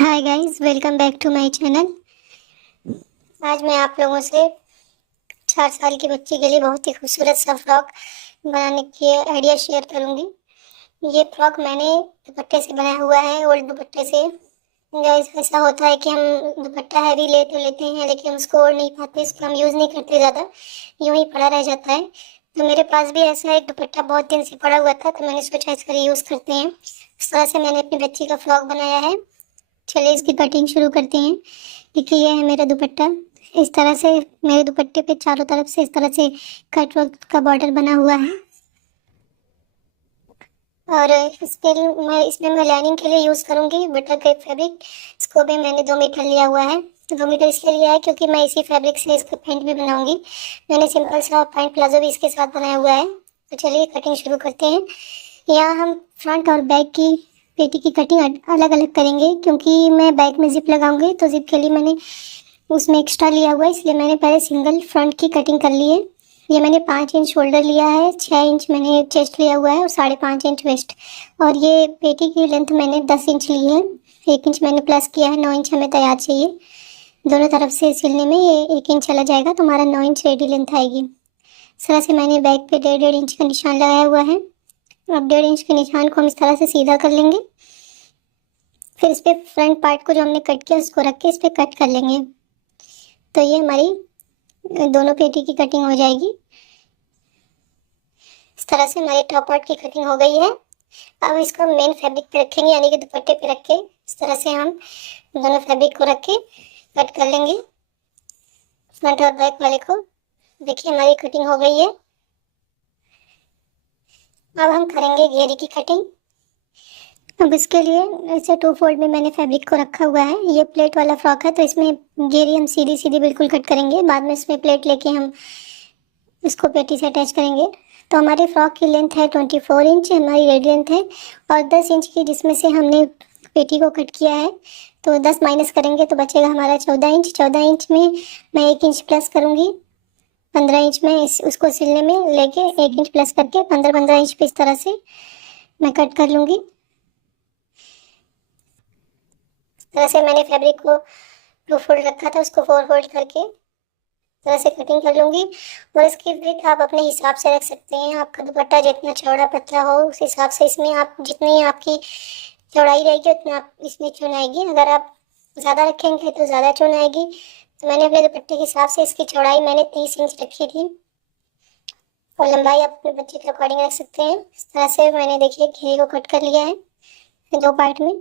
Hi guys, welcome back to my channel. आज मैं आप लोगों से 4 साल की बच्ची के लिए बहुत ही खूबसूरत सा फ्रॉक बनाने की आइडिया शेयर करूंगी। ये फ्रॉक मैंने दुपट्टे से बनाया हुआ है, ओल्ड दुपट्टे से। गाइस, ऐसा होता है कि हम दुपट्टा हैवी ले तो लेते हैं, लेकिन उसको ओढ़ नहीं पाते, इसको हम यूज़ नहीं करते ज़्यादा, यूं ही पड़ा रह जाता है। तो मेरे पास भी ऐसा एक दुपट्टा बहुत दिन से पड़ा हुआ था, तो मैंने सोचा इसका यूज़ करते हैं। इस तरह से मैंने अपनी बच्ची का फ्रॉक बनाया है। चलिए इसकी कटिंग शुरू करते हैं। देखिए, ये है मेरा दुपट्टा। इस तरह से मेरे दुपट्टे पे चारों तरफ से इस तरह से कट वर्क का बॉर्डर बना हुआ है। और इसके लिए मैं लाइनिंग के लिए यूज़ करूँगी बटर क्रेप फैब्रिक। इसको भी मैंने 2 मीटर लिया हुआ है। 2 मीटर इसलिए लिया है क्योंकि मैं इसी फैब्रिक से इसका पैंट भी बनाऊंगी। मैंने सिंपल सा पैंट प्लाजो भी इसके साथ बनाया हुआ है। तो चलिए कटिंग शुरू करते हैं। यहाँ हम फ्रंट और बैक की पेटी की कटिंग अलग अलग करेंगे, क्योंकि मैं बैक में जिप लगाऊंगी, तो जिप के लिए मैंने उसमें एक्स्ट्रा लिया हुआ है, इसलिए मैंने पहले सिंगल फ्रंट की कटिंग कर ली है। ये मैंने 5 इंच शोल्डर लिया है, 6 इंच मैंने चेस्ट लिया हुआ है और 5.5 इंच वेस्ट। और ये पेटी की लेंथ मैंने 10 इंच ली है। 1 इंच मैंने प्लस किया है, 9 इंच हमें तैयार चाहिए। दोनों तरफ से सिलने में ये 1 इंच चला जाएगा, तो हमारा 9 इंच रेडी लेंथ आएगी। इस तरह से मैंने बैक पे 1.5 इंच का निशान लगाया हुआ है। अब 1.5 इंच के निशान को हम इस तरह से सीधा कर लेंगे। फिर इस पे फ्रंट पार्ट को जो हमने कट किया उसको रख के इस पे कट कर लेंगे। तो ये हमारी दोनों पेटी की कटिंग हो जाएगी। इस तरह से हमारी टॉप पार्ट की कटिंग हो गई है। अब इसको मेन फैब्रिक पे रखेंगे, यानी कि दुपट्टे पे रख के इस तरह से हम दोनों फैब्रिक को रख के कट कर लेंगे, फ्रंट और बैक वाले को। देखिए हमारी कटिंग हो गई है। अब हम करेंगे घेरे की कटिंग। अब इसके लिए ऐसे 2 फोल्ड में मैंने फैब्रिक को रखा हुआ है। ये प्लेट वाला फ्रॉक है, तो इसमें घेरी हम सीधी सीधी बिल्कुल कट करेंगे, बाद में इसमें प्लेट लेके हम इसको पेटी से अटैच करेंगे। तो हमारे फ्रॉक की लेंथ है 24 इंच, हमारी रेडी लेंथ है। और 10 इंच की जिसमें से हमने पेटी को कट किया है, तो 10 माइनस करेंगे तो बचेगा हमारा 14 इंच। 14 इंच में मैं 1 इंच प्लस करूँगी। 15 इंच में उसको सिलने में लेके 1 इंच प्लस करके 15-15 इंच पे इस तरह से मैं कट कर लूँगी। इस तरह से मैंने फैब्रिक को 2 फोल्ड रखा था, उसको 4 फोल्ड करके तरह से कटिंग कर लूँगी। और इसकी विड्थ आप अपने हिसाब से रख सकते हैं। आपका दुपट्टा जितना चौड़ा पतला हो उस हिसाब से इसमें आप जितनी आपकी चौड़ाई रहेगी उतना आप इसमें चुन आएगी। अगर आप ज़्यादा रखेंगे तो ज़्यादा चुन आएगी। तो मैंने अपने दुपट्टे के हिसाब से इसकी चौड़ाई मैंने 30 इंच रखी थी, और लंबाई आप अपने बच्चे के अकॉर्डिंग रख सकते हैं। इस तरह से मैंने देखिए घेरे को कट कर लिया है 2 पार्ट में।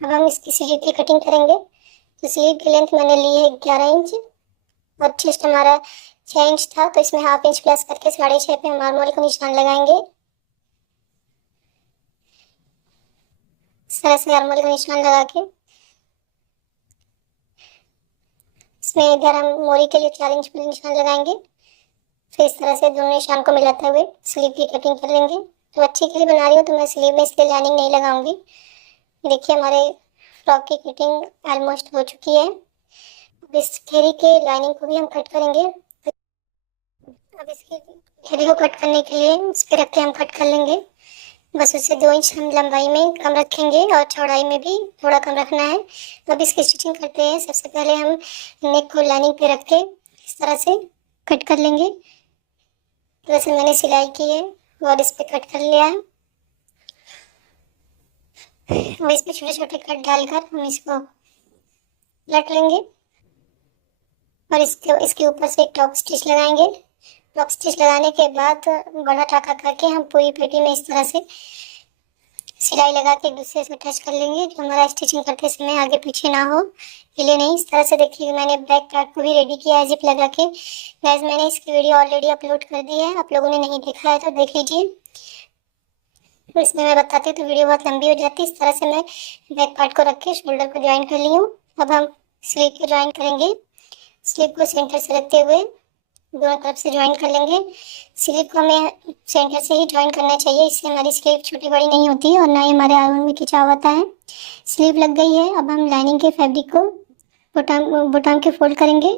अब हम इसकी स्लीव की कटिंग करेंगे। तो स्लीव की लेंथ मैंने ली है 11 इंच, और चेस्ट हमारा 6 इंच था, तो इसमें ½ इंच प्लस करके 6.5 पे हम आर्मोल का निशान लगाएंगे। इस तरह से आर्मोल का निशान लगा के इसमें इधर हम मोरी के लिए 4 इंच पे निशान लगाएंगे। फिर इस तरह से दोनों निशान को मिलाते हुए स्लीव की कटिंग कर लेंगे। तो अच्छी के लिए बना रही हूँ तो मैं स्लीव में इसलिए लाइनिंग नहीं लगाऊंगी। देखिए हमारे फ्रॉक की कटिंग ऑलमोस्ट हो चुकी है। अब इस घेरी के लाइनिंग को भी हम कट करेंगे। अब इसकी घेरी को कट करने के लिए इस पर रख के हम कट कर लेंगे। बस उससे 2 इंच हम लंबाई में कम रखेंगे और चौड़ाई में भी थोड़ा कम रखना है। अब इसकी स्टिचिंग करते हैं। सबसे पहले हम नेक को लाइनिंग पे रख के इस तरह से कट कर लेंगे। वैसे मैंने सिलाई की है और इस पर कट कर लिया है। अब इस पर छोटे छोटे कट डालकर हम इसको लट लेंगे, और इसके ऊपर से एक टॉप स्टिच लगाएंगे। टॉप स्टिच लगाने के बाद बड़ा टाका करके हम पूरी पेटी में इस तरह से सिलाई लगा के एक दूसरे से अटैच कर लेंगे, जो हमारा स्टिचिंग करते समय आगे पीछे ना हो, हिले नहीं। इस तरह से देखिए मैंने बैक पार्ट को भी रेडी किया है जिप लगा के। गाइस, मैंने इसकी वीडियो ऑलरेडी अपलोड कर दी है, आप लोगों ने नहीं देखा है तो देख लीजिए। तो इसमें मैं बताती हूँ तो वीडियो बहुत लंबी हो जाती है। इस तरह से मैं बैक पार्ट को रख के शोल्डर को ज्वाइन कर ली हूँ। अब हम स्लीव को ज्वाइन करेंगे। स्लीव को सेंटर से रखते हुए दोनों तरफ से ज्वाइन कर लेंगे। स्लीव को हमें सेंटर से ही ज्वाइन करना चाहिए, इससे हमारी स्लीव छोटी बड़ी नहीं होती है और ना ही हमारे आर्म में खिंचाव आता है। स्लीव लग गई है। अब हम लाइनिंग के फैब्रिक को बुटाम के फोल्ड करेंगे,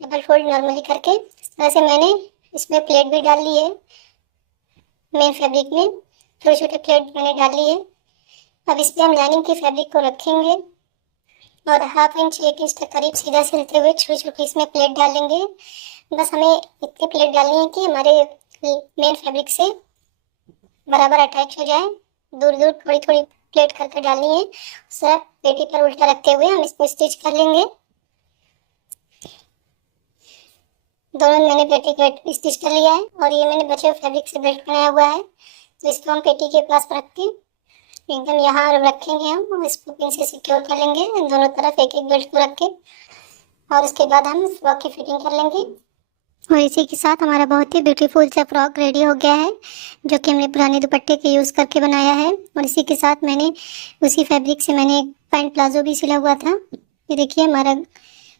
डबल फोल्ड नॉर्मली करके। इस तरह से मैंने इसमें प्लेट भी डाल ली है। मेन फैब्रिक में छोटे छोटे प्लेट मैंने डाली है। अब इस पर हम लाइनिंग की फैब्रिक को रखेंगे और 1/2 इंच 1 इंच तक करीब सीधा सिलते हुए छोटी छोटी इसमें प्लेट डालेंगे। बस हमें इतनी प्लेट डालनी है कि हमारे मेन फैब्रिक से बराबर अटैच हो जाए। दूर दूर थोड़ी थोड़ी प्लेट करके डालनी है। सब पेटी पर उल्टा रखते हुए हम इसको स्टिच कर लेंगे। दोनों मैंने पेटी को स्टिच कर लिया है और ये मैंने बचे हुए फैब्रिक से बेल्ट बनाया हुआ है, तो इसको हम पेटी के पास रख के एकदम यहाँ रखेंगे हम और इसको पिन से सिक्योर कर लेंगे दोनों तरफ एक एक बेल्ट को रख के। और उसके बाद हम फ्रॉक की फिटिंग कर लेंगे। और इसी के साथ हमारा बहुत ही ब्यूटीफुल सा फ्रॉक रेडी हो गया है, जो कि हमने पुराने दुपट्टे के यूज़ करके बनाया है। और इसी के साथ मैंने उसी फैब्रिक से मैंने एक पैंट प्लाजो भी सिला हुआ था। ये देखिए हमारा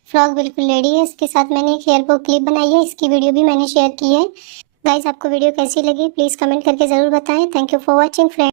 फ्रॉक बिल्कुल रेडी है। इसके साथ मैंने एक हेयर बो क्लिप बनाई है, इसकी वीडियो भी मैंने शेयर की है। गाइस, आपको वीडियो कैसी लगी प्लीज़ कमेंट करके ज़रूर बताएं। Thank you for watching friends.